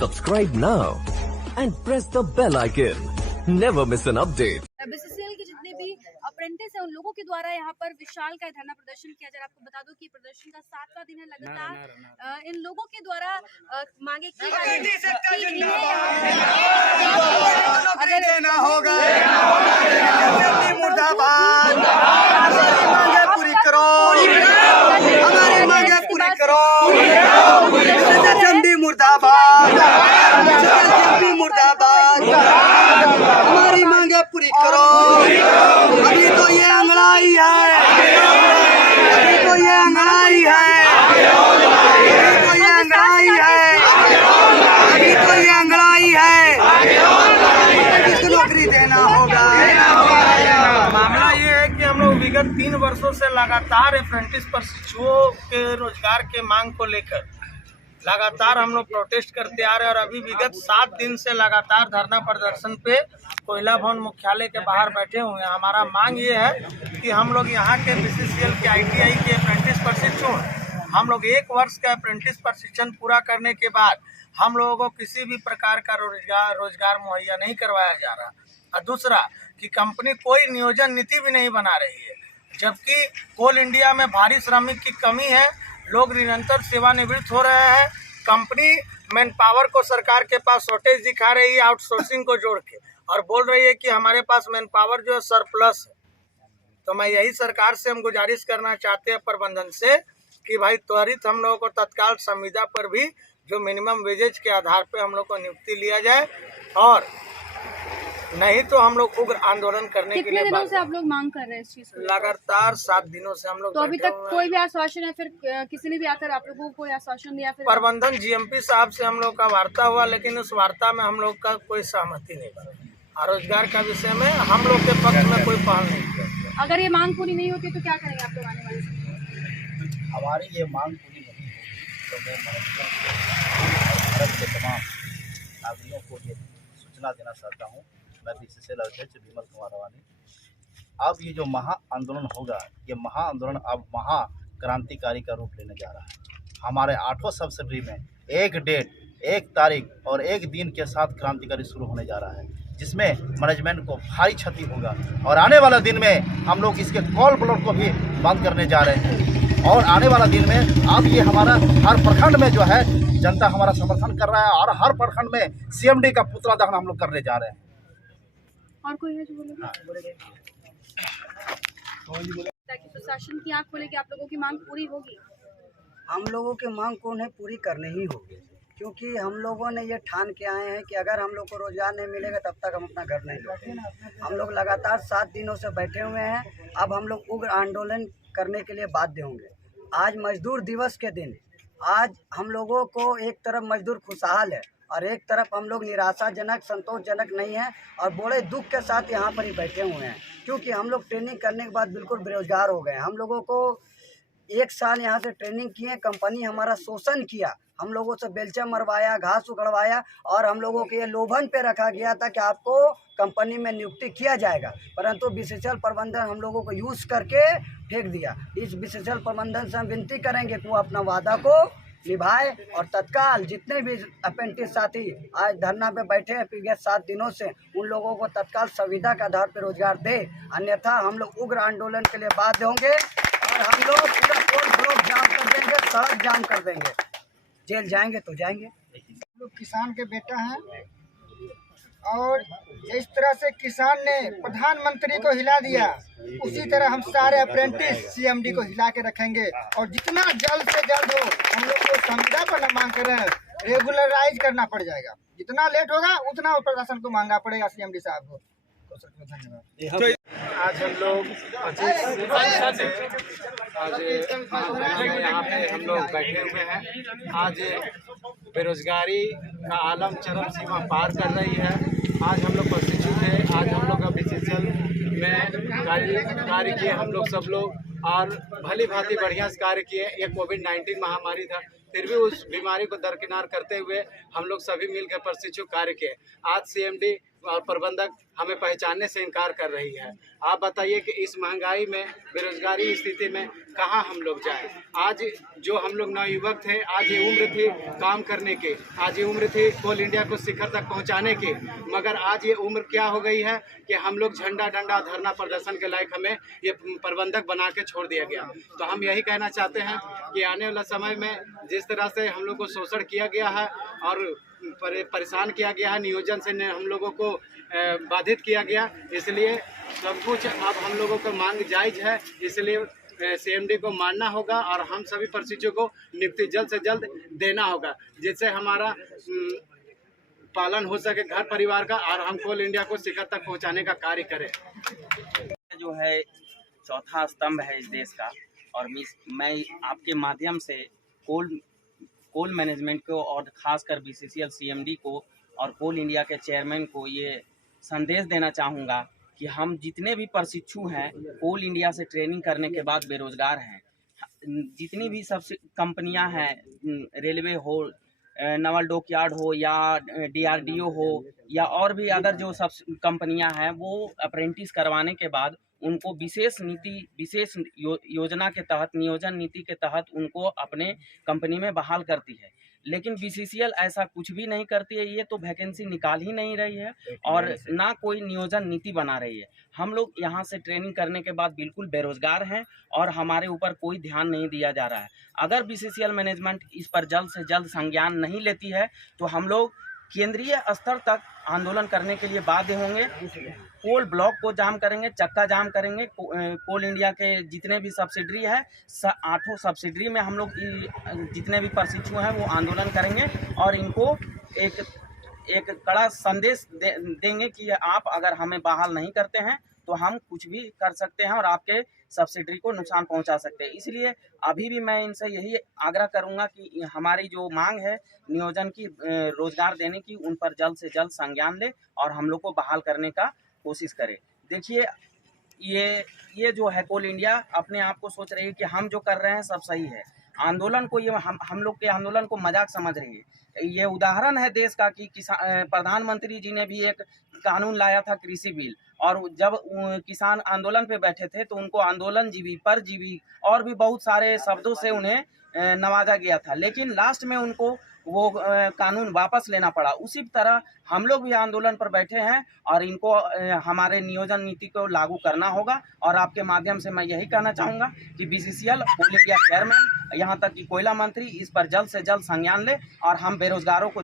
Subscribe now and press the bell icon. Never miss an update. BCCL के जितने भी apprentice है उन लोगों के द्वारा यहाँ पर विशाल का धरना प्रदर्शन किया जा रहा है। आपको बता दूं कि प्रदर्शन का 7वां दिन है लगातार। इन लोगों के द्वारा मांगे की जा रही हमारी मांगे पूरी करो। अभी तो ये अंगड़ाई है, अभी तो ये अंगड़ाई है, अभी तो ये अंगड़ाई है, अभी तो ये अंगड़ाई है। किसको नौकरी देना होगा। मामला ये है कि हम लोग विगत 3 वर्षों से लगातार अप्रेंटिस प्रशिक्षुओं के रोजगार के मांग को लेकर लगातार हम लोग प्रोटेस्ट करते आ रहे हैं और अभी विगत 7 दिन से लगातार धरना प्रदर्शन पे कोयला भवन मुख्यालय के बाहर बैठे हुए हैं। हमारा मांग ये है कि हम लोग यहाँ के बीसीसीएल के आईटीआई के अप्रेंटिस प्रशिक्षु हैं। हम लोग 1 वर्ष का अप्रेंटिस प्रशिक्षण पूरा करने के बाद हम लोगों को किसी भी प्रकार का रोजगार मुहैया नहीं करवाया जा रहा। और दूसरा कि कंपनी कोई नियोजन नीति भी नहीं बना रही है, जबकि कोल इंडिया में भारी श्रमिक की कमी है। लोग निरंतर सेवानिवृत्त हो रहे हैं। कंपनी मैन पावर को सरकार के पास शॉर्टेज दिखा रही है आउटसोर्सिंग को जोड़ के, और बोल रही है कि हमारे पास मैन पावर जो है सरप्लस है। तो मैं यही सरकार से हम गुजारिश करना चाहते हैं प्रबंधन से कि भाई त्वरित हम लोगों को तत्काल संविदा पर भी जो मिनिमम वेजेज के आधार पर हम लोग को नियुक्ति लिया जाए, और नहीं तो हम लोग उग्र आंदोलन करने के लिए। कितने दिनों से आप लोग मांग कर रहे हैं इस चीज को? लगातार 7 दिनों से हम लोग। तो अभी तक कोई भी आश्वासन है, फिर किसी ने भी आकर आप लोगों को कोई आश्वासन दिया? फिर प्रबंधन जीएमपी साहब से हम लोग का वार्ता हुआ, लेकिन उस वार्ता में हम लोग का कोई सहमति नहीं बना। रोजगार का विषय में हम लोग के पक्ष में कोई पहल नहीं किया। अगर ये मांग पूरी नहीं होती तो क्या करेंगे आप लोग आने वाले समय? हमारी ये मांग पूरी नहीं होगी तो मैं भारत के तमाम नागरिकों को ये सूचना देना चाहता हूँ। मैं बीसीसीएल अध्यक्ष विमल कुमार रवानी, अब ये जो महा आंदोलन होगा, ये महा आंदोलन अब महा क्रांतिकारी का रूप लेने जा रहा है। हमारे 8 सब्सिडी में एक डेट, 1 तारीख और 1 दिन के साथ क्रांतिकारी शुरू होने जा रहा है, जिसमें मैनेजमेंट को भारी क्षति होगा। और आने वाला दिन में हम लोग इसके कॉल ब्लॉक को भी बंद करने जा रहे हैं। और आने वाला दिन में अब ये हमारा हर प्रखंड में जो है जनता हमारा समर्थन कर रहा है, और हर प्रखंड में सीएमडी का पुतला दहन हम लोग करने जा रहे हैं। और कोई है जो बोलेगा? ताकि प्रशासन की आंख खोले कि आप लोगों की मांग पूरी होगी। हम लोगों की मांग को उन्हें पूरी करनी ही होगी, क्योंकि हम लोगों ने ये ठान के आए हैं कि अगर हम लोग को रोजगार नहीं मिलेगा तब तक हम अपना घर नहीं लौटेंगे। हम लोग लगातार 7 दिनों से बैठे हुए हैं। अब हम लोग उग्र आंदोलन करने के लिए बाध्य होंगे। आज मजदूर दिवस के दिन आज हम लोगों को एक तरफ मजदूर खुशहाल है और एक तरफ हम लोग निराशाजनक, संतोषजनक नहीं है, और बड़े दुख के साथ यहाँ पर ही बैठे हुए हैं, क्योंकि हम लोग ट्रेनिंग करने के बाद बिल्कुल बेरोजगार हो गए। हम लोगों को 1 साल यहाँ से ट्रेनिंग किए, कंपनी हमारा शोषण किया, हम लोगों से बेलचा मरवाया, घास उखड़वाया, और हम लोगों के ये लोभन पे रखा गया था कि आपको कंपनी में नियुक्ति किया जाएगा, परंतु बीसीसीएल प्रबंधन हम लोगों को यूज़ करके फेंक दिया। इस बीसीसीएल प्रबंधन से हम विनती करेंगे कि वो अपना वादा को निभाए और तत्काल जितने भी अप्रेंटिस साथी आज धरना पे बैठे हैं विगत 7 दिनों से, उन लोगों को तत्काल संविदा के आधार पर रोजगार दे, अन्यथा हम लोग उग्र आंदोलन के लिए बाध्य होंगे और हम लोग पूरा कोल ब्लॉक जाम कर देंगे, सड़क जाम कर देंगे, जेल जाएंगे तो जाएंगे। लोग किसान के बेटा हैं, और जिस तरह से किसान ने प्रधानमंत्री को हिला दिया, उसी तरह हम सारे अप्रेंटिस सीएमडी को हिला के रखेंगे। और जितना जल्द से जल्द हो हम लोग को संविदा पर न मांग कर रेगुलराइज करना पड़ जाएगा। जितना लेट होगा उतना प्रशासन को मांगना पड़ेगा सीएमडी साहब को। धन्यवाद। आज हम लोग यहाँ पे हम लोग बैठे हुए हैं। आज बेरोजगारी का आलम चरम सीमा पार कर रही है। आज हम लोग प्रशिक्षित हैं। आज हम लोग बीसीसीएल में कार्य किए हम लोग सब लोग, और भली भांति बढ़िया से कार्य किए। ये कोविड-19 महामारी था, फिर भी उस बीमारी को दरकिनार करते हुए हम लोग सभी मिलकर प्रशिक्षु कार्य किए। आज सीएमडी और प्रबंधक हमें पहचानने से इनकार कर रही है। आप बताइए कि इस महंगाई में, बेरोजगारी स्थिति में कहाँ हम लोग जाएं। आज जो हम लोग नवयुवक थे, आज ये उम्र थी काम करने के, आज ये उम्र थी कोल इंडिया को शिखर तक पहुंचाने के, मगर आज ये उम्र क्या हो गई है कि हम लोग झंडा डंडा धरना प्रदर्शन के लायक हमें ये प्रबंधक बना के छोड़ दिया गया। तो हम यही कहना चाहते हैं कि आने वाला समय में जिस तरह से हम लोग को शोषण किया गया है और परेशान किया गया है, नियोजन से हम लोगों को बाधित किया गया, इसलिए सब कुछ अब हम लोगों का मांग जायज़ है, इसलिए सीएमडी को मानना होगा और हम सभी प्रशिक्षुओं को नियुक्ति जल्द से जल्द देना होगा, जिससे हमारा पालन हो सके घर परिवार का और हम कोल इंडिया को शिखर तक पहुंचाने का कार्य करें। जो है चौथा स्तंभ है इस देश का, और मैं आपके माध्यम से कोल मैनेजमेंट को और खासकर बीसीसीएल सीएमडी को और कोल इंडिया के चेयरमैन को ये संदेश देना चाहूँगा कि हम जितने भी प्रशिक्षु हैं कोल इंडिया से ट्रेनिंग करने के बाद बेरोजगार हैं, जितनी भी सब कंपनियां हैं, रेलवे हो, नवल डॉकयार्ड हो या डीआरडीओ हो या और भी अदर जो सब कंपनियां हैं, वो अप्रेंटिस करवाने के बाद उनको विशेष योजना के तहत, नियोजन नीति के तहत उनको अपने कंपनी में बहाल करती है। लेकिन बीसीसीएल ऐसा कुछ भी नहीं करती है, ये तो वैकेंसी निकाल ही नहीं रही है और ना कोई नियोजन नीति बना रही है। हम लोग यहाँ से ट्रेनिंग करने के बाद बिल्कुल बेरोजगार हैं और हमारे ऊपर कोई ध्यान नहीं दिया जा रहा है। अगर बीसीसीएल मैनेजमेंट इस पर जल्द से जल्द संज्ञान नहीं लेती है तो हम लोग केंद्रीय स्तर तक आंदोलन करने के लिए बाध्य होंगे। कोल ब्लॉक को जाम करेंगे, चक्का जाम करेंगे। कोल इंडिया के जितने भी सब्सिडरी है, 8 सब्सिडरी में हम लोग जितने भी प्रशिक्षु हैं वो आंदोलन करेंगे और इनको एक कड़ा संदेश देंगे कि आप अगर हमें बहाल नहीं करते हैं तो हम कुछ भी कर सकते हैं और आपके सब्सिडरी को नुकसान पहुंचा सकते हैं। इसलिए अभी भी मैं इनसे यही आग्रह करूंगा कि हमारी जो मांग है नियोजन की, रोजगार देने की, उन पर जल्द से जल्द संज्ञान ले और हम लोग को बहाल करने का कोशिश करें। देखिए, ये जो है कोल इंडिया अपने आप को सोच रही है कि हम जो कर रहे हैं सब सही है। आंदोलन को ये हम लोग के आंदोलन को मजाक समझ रही है। ये उदाहरण है देश का कि प्रधानमंत्री जी ने भी एक कानून लाया था, कृषि बिल, और जब किसान आंदोलन पे बैठे थे तो उनको आंदोलन जीवी, परजीवी और भी बहुत सारे शब्दों से उन्हें नवाजा गया था, लेकिन लास्ट में उनको वो कानून वापस लेना पड़ा। उसी तरह हम लोग भी आंदोलन पर बैठे हैं और इनको हमारे नियोजन नीति को लागू करना होगा। और आपके माध्यम से मैं यही कहना चाहूँगा कि बीसीसीएल, कोल इंडिया चेयरमैन, यहाँ तक कि कोयला मंत्री इस पर जल्द से जल्द संज्ञान ले और हम बेरोजगारों को